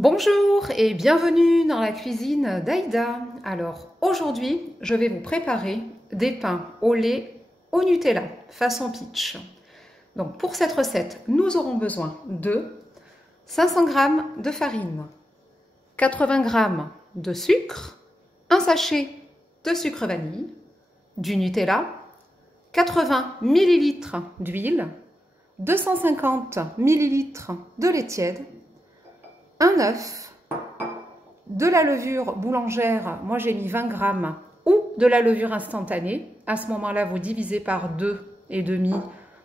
Bonjour et bienvenue dans la cuisine d'Aïda. Alors aujourd'hui, je vais vous préparer des pains au lait au Nutella façon peach. Donc pour cette recette, nous aurons besoin de 500 g de farine, 80 g de sucre, un sachet de sucre vanille, du Nutella, 80 ml d'huile, 250 ml de lait tiède, un œuf, de la levure boulangère, moi j'ai mis 20 g, ou de la levure instantanée. À ce moment-là, vous divisez par 2,5.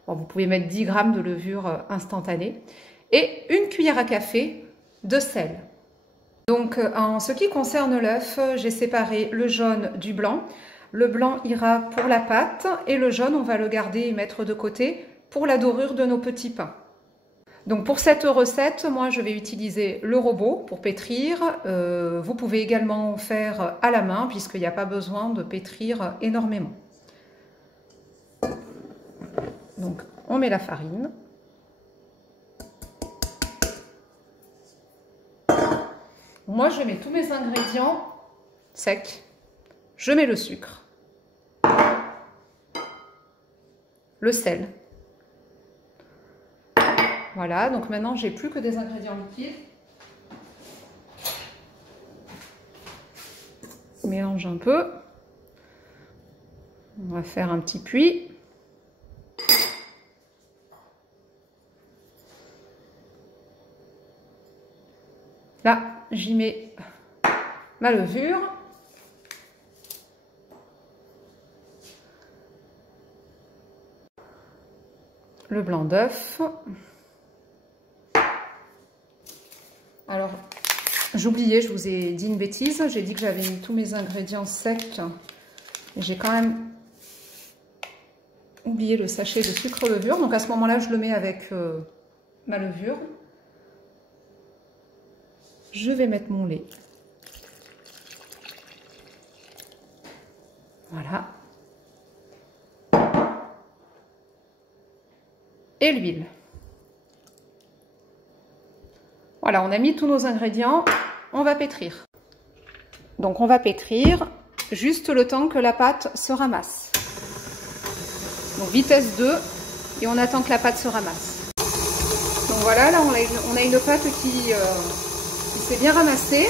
Bon, vous pouvez mettre 10 g de levure instantanée. Et une cuillère à café de sel. Donc en ce qui concerne l'œuf, j'ai séparé le jaune du blanc. Le blanc ira pour la pâte et le jaune, on va le garder et mettre de côté pour la dorure de nos petits pains. Donc pour cette recette, moi je vais utiliser le robot pour pétrir. Vous pouvez également faire à la main puisqu'il n'y a pas besoin de pétrir énormément. Donc on met la farine. Moi je mets tous mes ingrédients secs. Je mets le sucre, le sel. Voilà, donc maintenant j'ai plus que des ingrédients liquides. Je mélange un peu. On va faire un petit puits. Là, j'y mets ma levure. Le blanc d'œuf. Alors, j'oubliais, je vous ai dit une bêtise, j'ai dit que j'avais mis tous mes ingrédients secs. J'ai quand même oublié le sachet de sucre levure. Donc à ce moment-là, je le mets avec ma levure. Je vais mettre mon lait. Voilà. Et l'huile. Voilà, on a mis tous nos ingrédients, on va pétrir. Donc on va pétrir juste le temps que la pâte se ramasse. Donc vitesse 2 et on attend que la pâte se ramasse. Donc voilà, là on a une pâte qui s'est bien ramassée.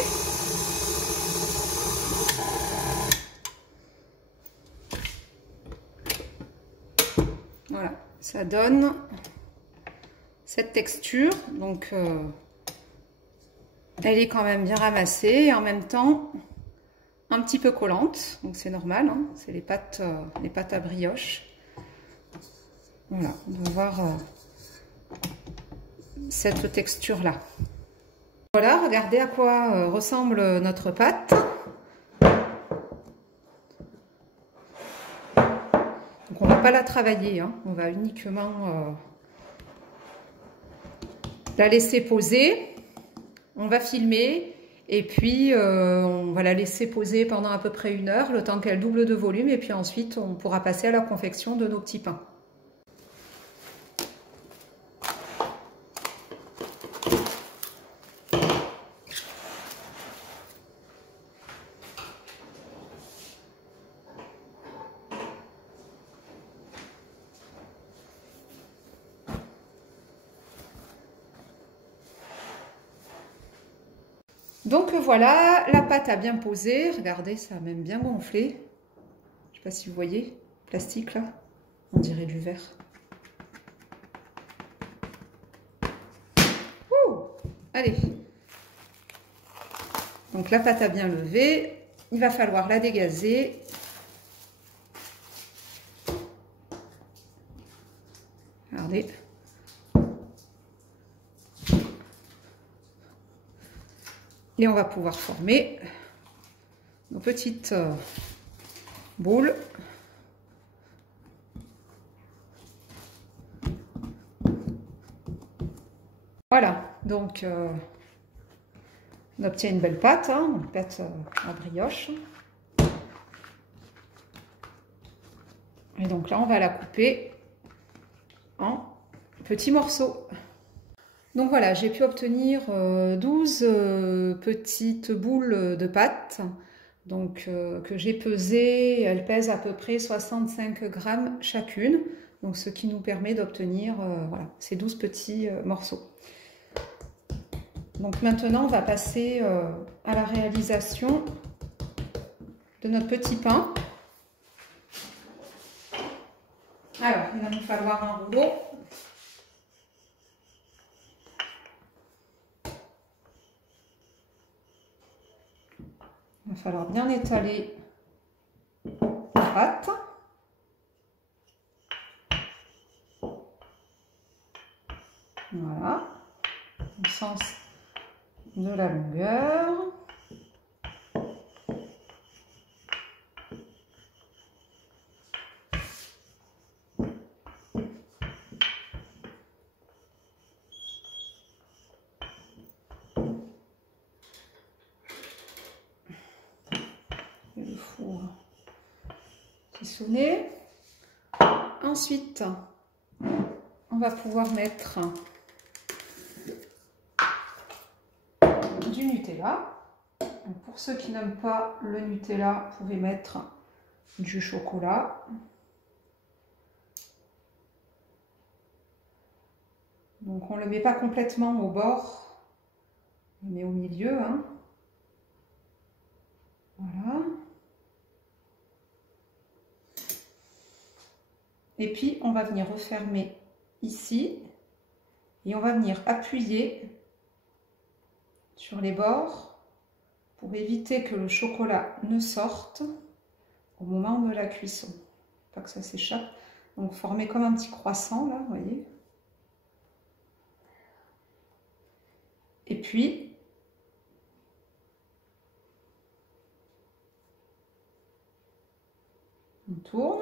Voilà, ça donne cette texture. Donc elle est quand même bien ramassée et en même temps un petit peu collante, donc c'est normal, hein, c'est les pâtes à brioche. Voilà, on va voir cette texture là. Voilà, regardez à quoi ressemble notre pâte. Donc on ne va pas la travailler, hein, on va uniquement la laisser poser. On va filmer et puis on va la laisser poser pendant à peu près 1 heure, le temps qu'elle double de volume, et puis ensuite on pourra passer à la confection de nos petits pains. Donc voilà, la pâte a bien posé. Regardez, ça a même bien gonflé. Je ne sais pas si vous voyez, plastique là, on dirait du verre. Ouh, allez. Donc la pâte a bien levé. Il va falloir la dégazer. Regardez. Et on va pouvoir former nos petites boules. Voilà, donc on obtient une belle pâte, hein, une pâte à brioche. Et donc là, on va la couper en petits morceaux. Donc voilà, j'ai pu obtenir 12 petites boules de pâte donc, que j'ai pesées. Elles pèsent à peu près 65 grammes chacune, donc ce qui nous permet d'obtenir voilà, ces 12 petits morceaux. Donc maintenant, on va passer à la réalisation de notre petit pain. Alors, il va nous falloir un rouleau. Il va falloir bien étaler la pâte. Voilà, au sens de la longueur. Et le four qui sonne. Ensuite, on va pouvoir mettre du Nutella. Donc pour ceux qui n'aiment pas le Nutella, vous pouvez mettre du chocolat. Donc on ne le met pas complètement au bord, on le met au milieu. Hein. Voilà. Et puis on va venir refermer ici et on va venir appuyer sur les bords pour éviter que le chocolat ne sorte au moment de la cuisson. Pas que ça s'échappe. Donc former comme un petit croissant là, vous voyez. Et puis on tourne.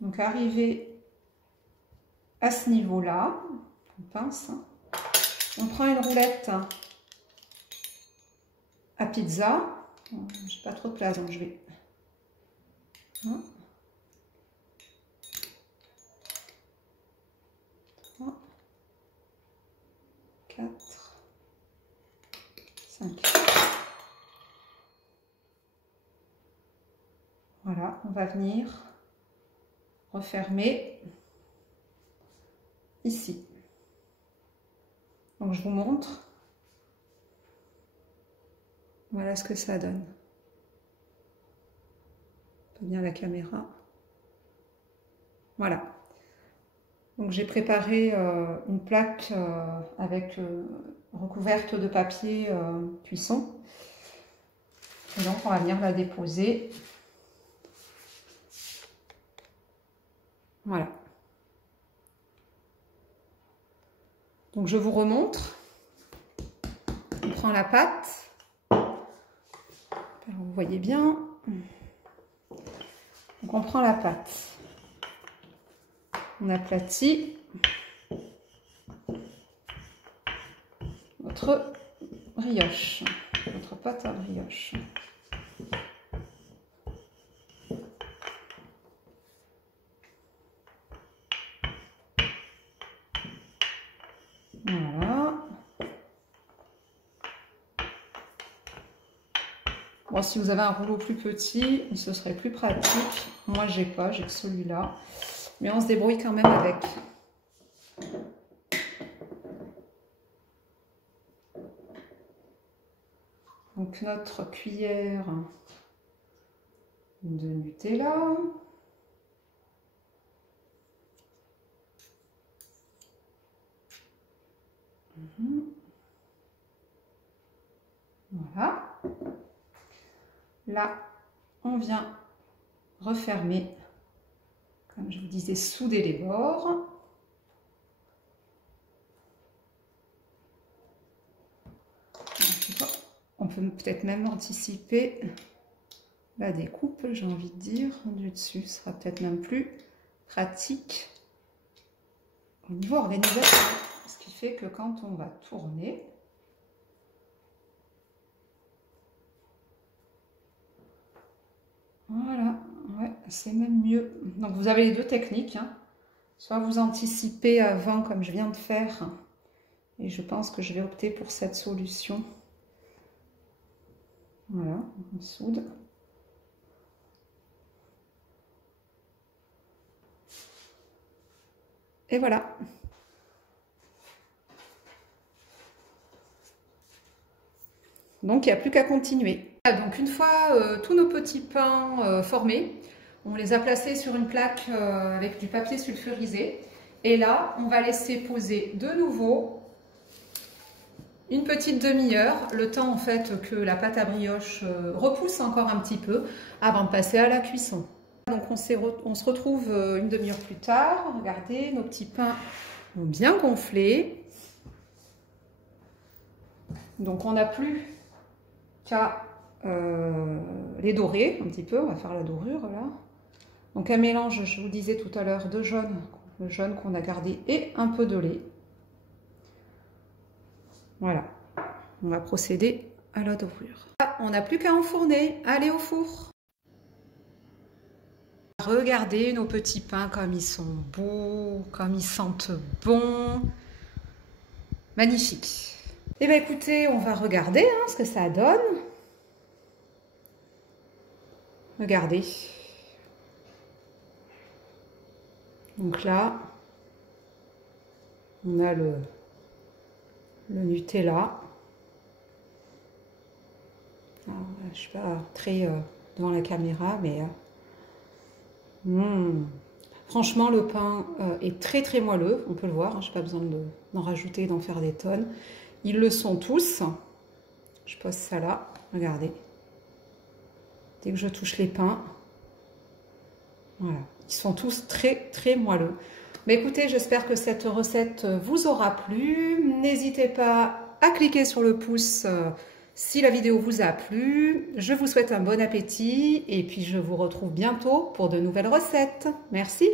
Donc arrivé à ce niveau-là, on pince. On prend une roulette à pizza. J'ai pas trop de place, donc je vais. 1, 3, 4, 5. Voilà, on va venir refermer ici. Donc je vous montre. Voilà ce que ça donne. Pas bien la caméra. Voilà. Donc j'ai préparé une plaque avec recouverte de papier cuisson. Et donc on va venir la déposer. Voilà. Donc je vous remontre. On prend la pâte. Vous voyez bien. Donc on prend la pâte. On aplatit notre brioche, notre pâte à brioche. Voilà. Bon, si vous avez un rouleau plus petit, ce serait plus pratique. Moi, j'ai pas, j'ai que celui-là. Mais on se débrouille quand même avec. Donc notre cuillère de Nutella. Voilà. Là, on vient refermer, comme je vous disais, souder les bords. On peut peut-être même anticiper la découpe, j'ai envie de dire, du dessus. Ce sera peut-être même plus pratique au niveau organisation. Ce qui fait que quand on va tourner, voilà, ouais, c'est même mieux. Donc vous avez les deux techniques, hein. Soit vous anticipez avant comme je viens de faire, et je pense que je vais opter pour cette solution. Voilà, on soude. Et voilà. Donc il n'y a plus qu'à continuer. Donc une fois tous nos petits pains formés, on les a placés sur une plaque avec du papier sulfurisé. Et là, on va laisser poser de nouveau une petite demi-heure, le temps en fait que la pâte à brioche repousse encore un petit peu avant de passer à la cuisson. Donc on se retrouve une demi-heure plus tard. Regardez, nos petits pains ont bien gonflé. Donc on n'a plus qu'à les dorer un petit peu. On va faire la dorure là. Donc un mélange, je vous disais tout à l'heure, de jaune, le jaune qu'on a gardé et un peu de lait. Voilà, on va procéder à la dorure. On n'a plus qu'à enfourner. Allez au four. Regardez nos petits pains comme ils sont beaux, comme ils sentent bon. Magnifique. Eh bien écoutez, on va regarder ce que ça donne. Regardez. Donc là, on a le Nutella. Alors, je ne suis pas très devant la caméra, mais franchement, le pain est très très moelleux. On peut le voir, je n'ai pas besoin d'en rajouter, d'en faire des tonnes. Ils le sont tous. Je pose ça là, regardez. Dès que je touche les pains, voilà, ils sont tous très très moelleux. Mais écoutez, j'espère que cette recette vous aura plu. N'hésitez pas à cliquer sur le pouce si la vidéo vous a plu. Je vous souhaite un bon appétit et puis je vous retrouve bientôt pour de nouvelles recettes. Merci.